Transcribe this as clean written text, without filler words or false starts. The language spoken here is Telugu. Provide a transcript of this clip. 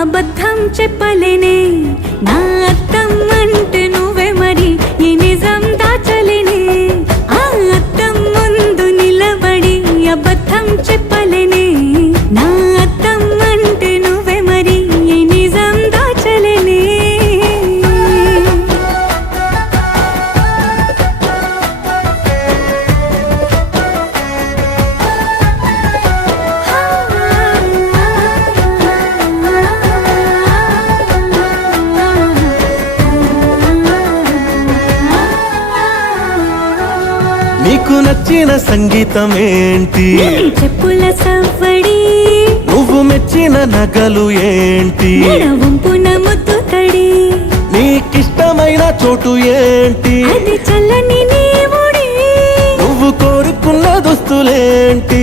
అబద్ధం చెప్పలేనే నా అద్దం అంటే నువ్వే మరి ఈ నిజం దాచలేనే ఆ అద్దం ముందు నిలబడి అబద్ధం చెప్పలేనే నా అద్దం అంటే నువ్వే మరి ఈ నిజం దాచలేనే నీకు నచ్చిన సంగీతం ఏంటి? చెప్పుల సవ్వడి. నువ్వు మెచ్చిన నగలు ఏంటి? వంపున ముద్దు తడి. నీకిష్టమైన చోటు ఏంటి? అది చల్లని నీ ఒడి. నువ్వు కోరుకున్న దుస్తులేంటి?